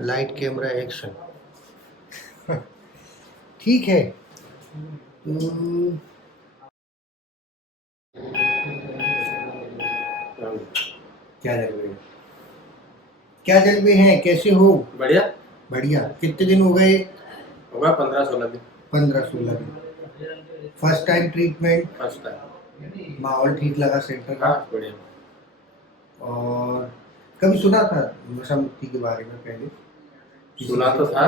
Light camera action. ठीक है। तो क्या जल रहे हैं? क्या जल रहे हैं? कैसे हो? बढ़िया। बढ़िया। कितने दिन हो गए? होगा 15-16 दिन। 15-16 दिन। First time treatment? First time. माहौल ठीक लगा सेंटर का? हाँ बढ़िया। और कभी सुना था नशा मुक्ति के बारे में पहले? सुना तो था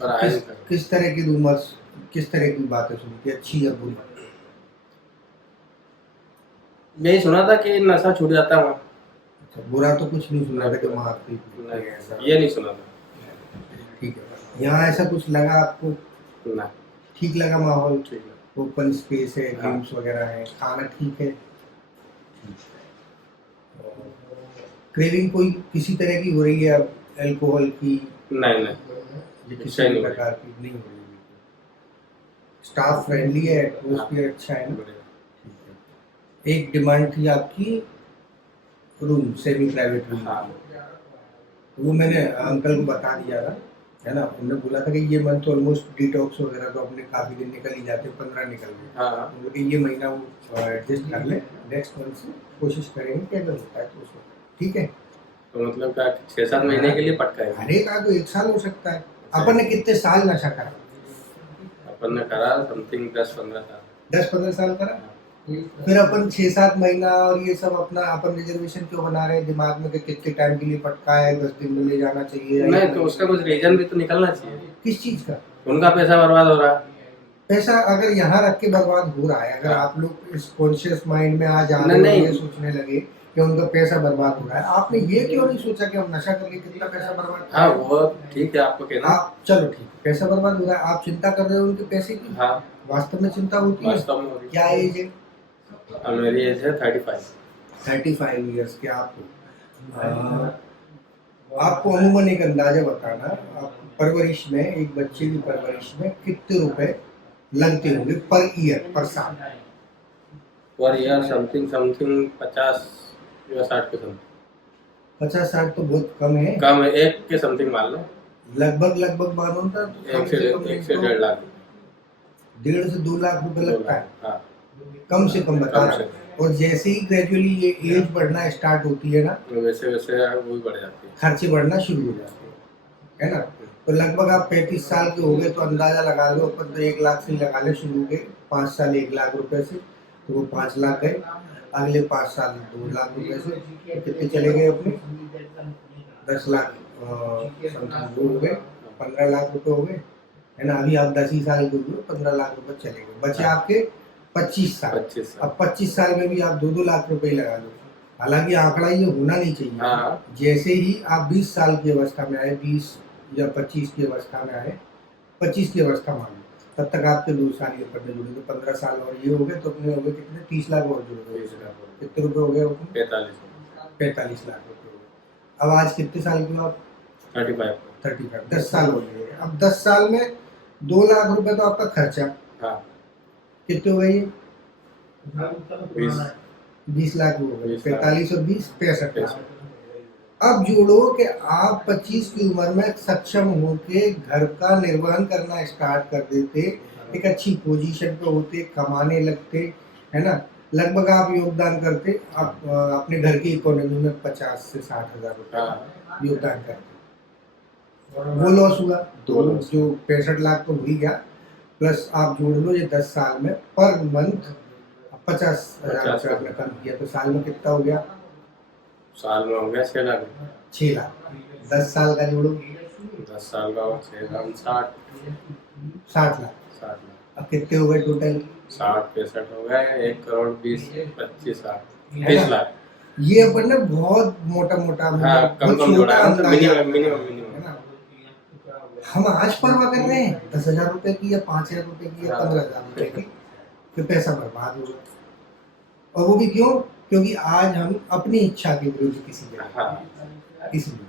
पर आया नहीं था। किस तरह की रूमर्स, किस तरह की बातें सुनी थी, अच्छी या बुरी? यही सुना था कि नशा छूट जाता है वहाँ। अच्छा, बुरा तो कुछ नहीं सुना था कि वहाँ ये नहीं सुना था। ठीक है। यहाँ ऐसा कुछ लगा आपको? ना। ठीक लगा माहौल? ठीक है। ओपन स्पेस है, हाँ। गेम्स वगैरह है, खाना ठीक है? क्रेविंग कोई किसी तरह की हो रही है अब अल्कोहल की? नहीं नहीं, ये किसी नहीं भी हो प्रकार की नहीं हो रही है? स्टाफ फ्रेंडली है, एटमॉस्फेयर अच्छा है ना? बढ़िया। ठीक है। एक डिमांड थी आपकी रूम, सेमी प्राइवेट रूम। हाँ। वो मैंने अंकल को बता दिया था, है ना? उन्होंने बोला था कि ये मंथ तो ऑलमोस्ट डिटॉक्स वगैरह तो अपने काफ़ी दिन निकल ही जाते हैं, 15 निकल गए। हाँ। तो ये महीना वो एडजस्ट कर ले, नेक्स्ट मंथ से कोशिश करेंगे कि अगर होता है तो उसमें ठीक है। तो मतलब क्या 6-7 महीने के लिए पटका है? हर एक का तो 1 साल हो सकता है। अपन ने कितने साल नशा करा? अपन ने करा समथिंग 10-15 साल। 10-15 साल करा। फिर अपन 6-7 महीना और ये सब अपना अपन रिजर्वेशन क्यों बना रहे हैं दिमाग में कि कितने टाइम के लिए पटका है, 10 दिन में ले जाना चाहिए? नहीं तो उसका कुछ रीजन भी तो निकलना चाहिए। किस चीज का? उनका पैसा बर्बाद हो रहा है। पैसा अगर यहाँ रख के बर्बाद हो रहा है, अगर हाँ। आप लोग इस कॉन्शियस माइंड में आ जा रहे हो, ये सोचने लगे कि उनका पैसा बर्बाद हो रहा है, आपने ये क्यों नहीं सोचा कि हम नशा करके कितना पैसा बर्बाद? हाँ वो ठीक है आपको कहना। आप चलो ठीक है, पैसा बर्बाद हो रहा है, आप चिंता कर रहे हो उनके पैसे की? हाँ वास्तव में चिंता होती है? वास्तव में होगी। क्या एज है? मेरी एज है 35। 35 ईयर्स के आपको। आपको अमूमन एक अंदाजा बताना, आप परवरिश में, एक बच्चे की परवरिश में कितने रुपए लगते होंगे पर ईयर, पर साल? पर ईयर समथिंग 50 या 60 के समथिंग। 50-60 तो बहुत कम है। कम है, 1 के समथिंग मान लो। लगभग मानो था तो 1 से 1.5 लाख। 1.5 से 2 लाख रुपए लगता है। हाँ। कम से कम बता कम रहा से हूँ। और जैसे ही ग्रेजुअली ये एज बढ़ना स्टार्ट होती है ना, तो वैसे वैसे वो भी बढ़ जाती है, खर्चे बढ़ना शुरू हो जाते हैं, है ना? तो लगभग आप 35 साल के हो गए तो अंदाजा लगा लो, अपन तो 1 लाख से लगाने शुरू हो गए, 5 साल 1 लाख रुपए से, तो वो 5 लाख गए। अगले 5 साल 2 लाख रुपए से तो कितने चले गए अपने? 10 लाख समथिंग वो हो गए, 15 लाख रुपए हो गए, है ना? अभी आप 10 ही साल के हुए, 15 लाख रुपए चले गए, बचे आपके 25 साल। 25 साल। अब 25 साल में भी आप 2-2 लाख रुपए ही लगा लो। हालांकि आंकड़ा ये होना नहीं चाहिए। हाँ। जैसे ही आप 20 साल की अवस्था में आए, 20 या 25 की अवस्था में आए, 25 की अवस्था मान लो, तब तक आपके 2 साल ये पढ़ने जुड़े, तो 15 साल और ये हो गए, तो अपने हो गए कितने? 30 लाख और जुड़ गए। कितने रुपए हो गए अपने? 45 लाख रुपए हो गए। अब आज कितने साल के हो आप? 35। 10 साल हो गए। अब 10 साल में 2 लाख रुपए तो आपका खर्चा। हाँ। कितने हो गए ये? 20 लाख हो गए। 45 और 20 65 लाख। 65। अब जोड़ो कि आप 25 की उम्र में सक्षम होके घर का निर्वहन करना स्टार्ट कर देते, एक अच्छी पोजीशन पे होते, कमाने लगते, है ना? लगभग आप योगदान करते, आप अपने घर की इकोनॉमी में 50 से 60 हजार रुपये योगदान करते। वो लॉस हुआ, तो जो 65 लाख तो हो ही गया, प्लस आप जोड़ लो ये 10 साल में पर मंथ 50,000 रुपये आपने कम किया, तो साल में कितना हो गया? साल में हो गया 6 लाख। 6 लाख। 10 साल का जोड़ो, 10 साल का और 6 लाख 60 लाख। 60 लाख। अब कितने हो गए टोटल? 60-65 हो गए, 1 करोड़ 20-25 लाख 30 लाख। ये अपन ने बहुत मोटा मोटा, हाँ, कम छोटा अंदाजा, मिनिमम। हम आज परवाह कर रहे हैं 10,000 रुपए की या 5,000 रुपए की या 15,000 रुपए की, तो पैसा बर्बाद हो गया। और वो भी क्यों? क्योंकि आज हम अपनी इच्छा के विरुद्ध किसी जगह, इसलिए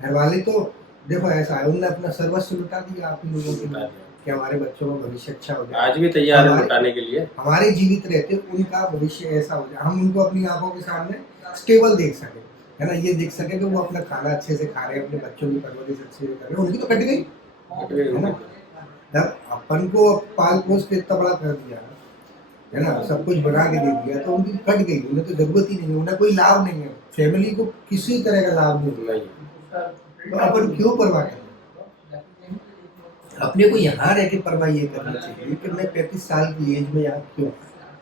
घर वाले तो देखो ऐसा है, उन्होंने अपना सर्वस्व लुटा दिया आप ही लोगों के लिए कि हमारे बच्चों का भविष्य अच्छा हो जाए। आज भी तैयार है लुटाने के लिए। हमारे जीवित रहते उनका भविष्य ऐसा हो जाए, हम उनको अपनी आंखों के सामने स्टेबल देख सके, है ना, ये देख सके कि वो अपना खाना अच्छे से खा रहे हैं, अपने बच्चों की परवरिश अच्छे से कर रहे हैं, उनकी तो कट गई, हट गई है ना। उनकी। जब अपन को पाल पोस के इतना बड़ा कर दिया, है ना, सब कुछ बना के दे दिया, तो उनकी कट गई, उन्हें तो जरूरत ही नहीं है, उन्हें कोई लाभ नहीं है, फैमिली को किसी तरह का लाभ नहीं है, नहीं। तो अपन क्यों परवाह करें। अपने को यहाँ रह के परवाह ये करनी चाहिए कि मैं 35 साल की एज में यहाँ क्यों आया,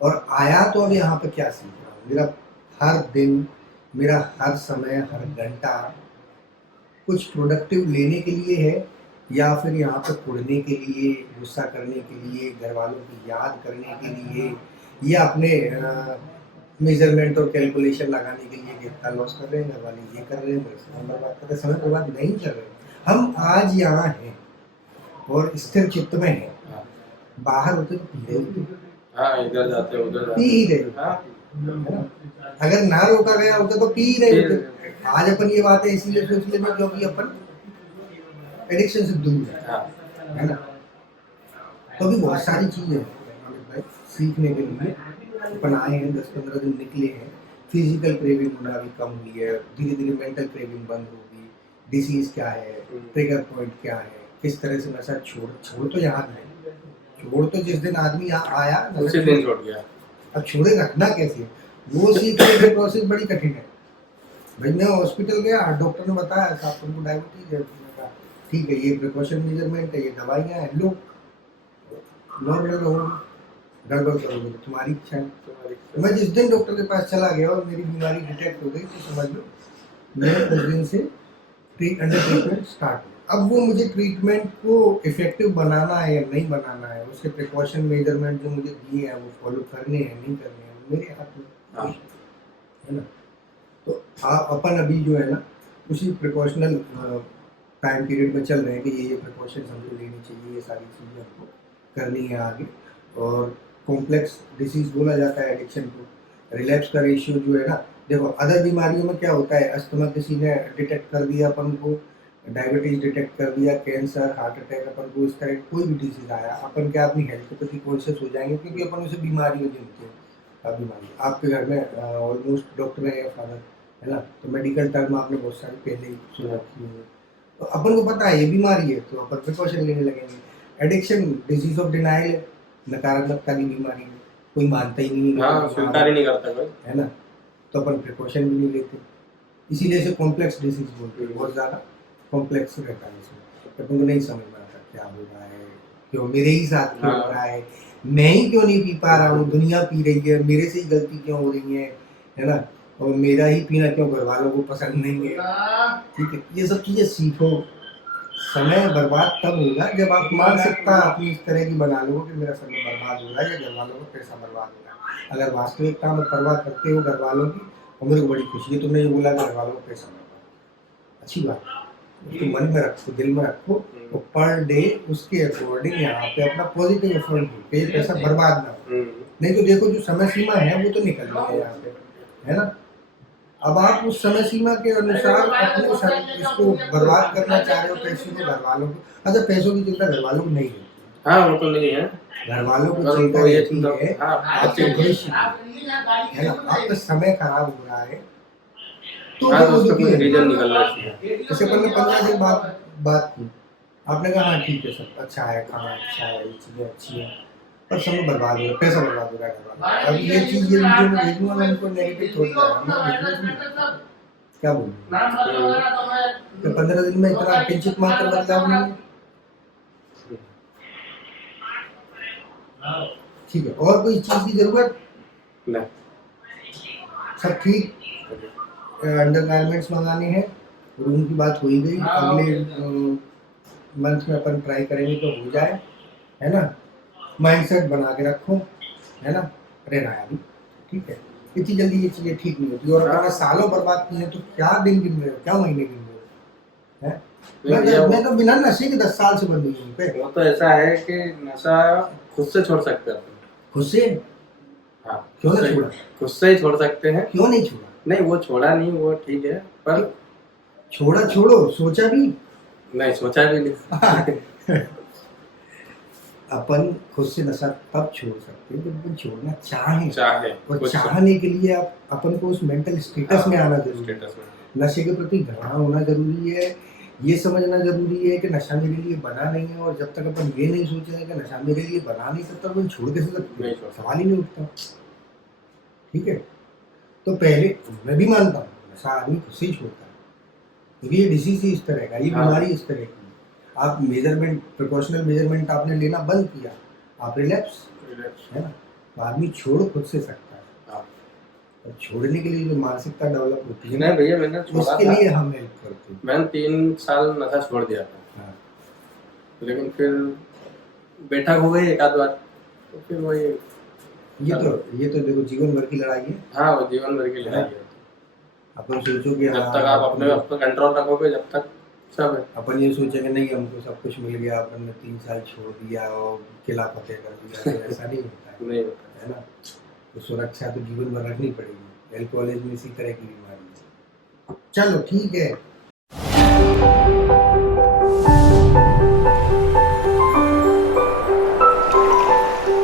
और आया तो अब यहाँ पे क्या सीख रहा हूँ। मेरा हर दिन, मेरा हर समय, हर घंटा कुछ प्रोडक्टिव लेने के लिए है, या फिर यहाँ पे कुड़ने के लिए, गुस्सा करने के लिए, घर वालों की याद करने के लिए, या अपने मेजरमेंट और कैलकुलेशन लगाने के लिए कि इतना लॉस कर रहे हैं, घर वाले ये कर रहे हैं, मेरे समय बर्बाद कर रहे हैं। समय बर्बाद नहीं कर रहे हैं, हम आज यहाँ हैं और स्थिर चित्त में हैं। हाँ, बाहर होते तो पी रहे होते, हाँ, इधर जाते उधर पी ही जाते। रहे होते, हाँ, है ना। अगर ना रोका गया होता तो पी ही रहे फिर होते। आज अपन ये बातें इसीलिए सोच लेते हैं क्योंकि अपन एडिक्शन से दूर है, हाँ, है ना। तो अभी बहुत सारी चीजें हैं अमित भाई सीखने के लिए। अपन आए हैं, 10-15 दिन निकले हैं, फिजिकल क्रेविंग होना भी कम हुई है, धीरे धीरे मेंटल क्रेविंग बंद होगी, डिसीज क्या है, ट्रिगर पॉइंट क्या है, किस तरह से नशा छोड़ तो यहाँ नहीं, छोड़ तो जिस दिन आदमी यहाँ आया उसी दिन छोड़ गया। अब छोड़े रखना कैसे, वो सीखने की प्रोसेस बड़ी कठिन है भाई। मैं हॉस्पिटल गया, डॉक्टर ने बताया साहब तुमको डायबिटीज है, मैंने कहा ठीक है, ये प्रिकॉशन मेजरमेंट है, ये दवाइयाँ हैं, लो नॉर्मल रहोगे, गड़बड़ करोगे तो तुम्हारी इच्छा है। मैं जिस दिन डॉक्टर के पास चला गया और मेरी बीमारी डिटेक्ट हो गई तो समझ लो मैं उस दिन से अंडर ट्रीटमेंट स्टार्ट हुआ। अब वो मुझे ट्रीटमेंट को इफेक्टिव बनाना है या नहीं बनाना है, उसके प्रिकॉशन मेजरमेंट जो मुझे दिए हैं वो फॉलो करने हैं नहीं करने हैं, मेरे हाथ में, हाँ। है ना। तो अपन अभी जो है ना उसी प्रिकॉशनल टाइम पीरियड में चल रहे हैं कि ये प्रिकॉशंस हमको लेनी चाहिए, ये सारी चीज़ें हमको करनी है आगे। और कॉम्प्लेक्स डिसीज बोला जाता है एडिक्शन को, रिलैप्स का रेशियो जो है ना, देखो अदर बीमारियों में क्या होता है, अस्थमा किसी ने डिटेक्ट कर दिया अपन को, डायबिटीज डिटेक्ट कर दिया, कैंसर, हार्ट अटैक, अपन को इस तरह की कोई भी डिसीज आया, अपन क्या अपनी हेल्थ के प्रति कॉन्शियस हो जाएंगे क्योंकि अपन उसे बीमारी में गिनते हैं। बीमारी आपके घर में ऑलमोस्ट डॉक्टर है या फादर, है ना, तो मेडिकल टर्म आपने बहुत सारी पहले ही सुन रखी है, तो अपन को पता है ये बीमारी है तो अपन प्रिकॉशन लेने लगेंगे। एडिक्शन डिजीज ऑफ डिनाइल है, नकारात्मकता की बीमारी है, कोई मानता ही नहीं है, हाँ, स्वीकार ही नहीं करता कोई, है ना, तो अपन प्रिकॉशन भी नहीं लेते, इसीलिए इसे कॉम्प्लेक्स डिसीज बोलते हैं। बहुत ज़्यादा कॉम्प्लेक्स रहता है इसमें, अपन को नहीं समझ में आता क्या हो रहा है, क्यों मेरे ही साथ क्यों हो रहा है, मैं ही क्यों नहीं पी पा रहा हूँ, दुनिया पी रही है, मेरे से ही गलती क्यों हो रही है ना, और मेरा ही पीना क्यों घर वालों को पसंद नहीं है। ठीक है, ये सब चीज़ें सीखो। समय बर्बाद तब होगा जब आप मानसिकता अपनी इस तरह की बना लो कि मेरा समय बर्बाद हो रहा है या घर वालों का पैसा बर्बाद हो रहा है। अगर वास्तविकता में परवाह करते हो घर वालों की, और मेरे को बड़ी खुशी है तुमने ये बोला कि घर वालों का पैसा बर्बाद, अच्छी बात है, उसको मन में रखो, दिल में रखो, और पर डे उसके अकॉर्डिंग यहाँ पे अपना पॉजिटिव एफर्ट दो कि ये पैसा बर्बाद ना हो। नहीं तो देखो जो समय सीमा है वो तो निकल रही है यहाँ पे, है ना। अब आप उस समय सीमा के अनुसार अपने इसको बर्बाद करना चाह रहे हो, पैसे को, घर वालों को। अच्छा, पैसों की चिंता घर वालों को नहीं है, हाँ वो तो नहीं है, घर वालों को अगर चिंता उनको ये रहती चिंता, है हाँ, आपके भविष्य की, है ना, आपका समय खराब हो रहा है तो हाँ, फिर तो वो उसका दुखी कोई है। रीजन निकल रहा है। जैसे अपन ने 15 दिन बाद बात की, आपने कहा हाँ ठीक है सब अच्छा है, खाना अच्छा है, ये चीज़ें अच्छी हैं, पर समय बर्बाद हो रहा है, पैसा बर्बाद हो रहा है घर वालों का। अब ये चीज़ ये वीडियो में भेजूंगा मैं उनको नेगेटिव थॉट जाएगा, क्या बोलूँ, तो 15 दिन में इतना किंचित मात्र बदलाव नहीं है। ठीक है, और कोई चीज़ की जरूरत नहीं, सब ठीक। अंडर गारमेंट्स मंगाने हैं, रूम की बात हो ही गई, अगले मंथ में अपन ट्राई करेंगे तो हो जाए, है ना। माइंडसेट बना के रखो, है ना, रहना है अभी, ठीक है। इतनी जल्दी ये चीज़ें ठीक नहीं होती, और अगर सालों बर्बाद की है तो क्या दिन गिन रहे हो, क्या महीने गिन रहे हो, है। मैं तो बिना नशे के 10 साल से बंद हुई हूँ पे। वो तो ऐसा है कि नशा खुद से छोड़ सकते हैं, खुद से, हाँ, क्यों नहीं छोड़ा, खुद से ही छोड़ सकते हैं। क्यों नहीं छोड़ा, नहीं वो छोड़ा नहीं, वो ठीक है, पर छोड़ा छोड़ो, सोचा भी नहीं, सोचा भी नहीं। अपन खुद से नशा तब छोड़ सकते हैं जब अपन छोड़ना चाहें, चाहे और कुछ चाहने के लिए अपन को उस मेंटल स्टेटस में आना जरूरी है। स्टेटस में नशे के प्रति घृणा होना जरूरी है, ये समझना जरूरी है कि नशा मेरे लिए बना नहीं है, और जब तक अपन ये नहीं सोचेंगे कि नशा मेरे लिए बना नहीं, तब तक अपन छोड़ कैसे सकते नहीं हैं? छोड़ सकते। सवाल ही नहीं उठता। ठीक है, तो पहले मैं भी मानता हूँ नशा आदमी खुद से ही छोड़ता है, क्योंकि ये डिसीज ही इस तरह का, ये हाँ। बीमारी इस तरह की। आप मेजरमेंट, प्रिकॉशनल मेजरमेंट आपने लेना बंद किया, आप रिलैप्स, है ना? तो आदमी छोड़ खुद से सकता है। हाँ। और छोड़ने के लिए जो मानसिकता डेवलप होती है नहीं ना, भैया मैंने छोड़ा उसके था, लिए हम हेल्प करते हैं। मैंने 3 साल नशा छोड़ दिया था। हाँ। लेकिन फिर बैठक हो गई एक आध बार, तो फिर वही ये तो देखो जीवन भर की लड़ाई है। हाँ वो जीवन भर की लड़ाई है। अपन सोचो कि जब हाँ, तक आप अपने आप पर कंट्रोल रखोगे जब तक सब है। अपन ये सोचेंगे नहीं हमको सब कुछ मिल गया, अपन ने 3 साल छोड़ दिया और किला फतेह कर दिया, तो ऐसा नहीं होता है। नहीं होता है ना? तो सुरक्षा तो जीवन भर रखनी पड़ेगी। एल्कोहलिज्म इसी तरह की बीमारी है। चलो ठीक है,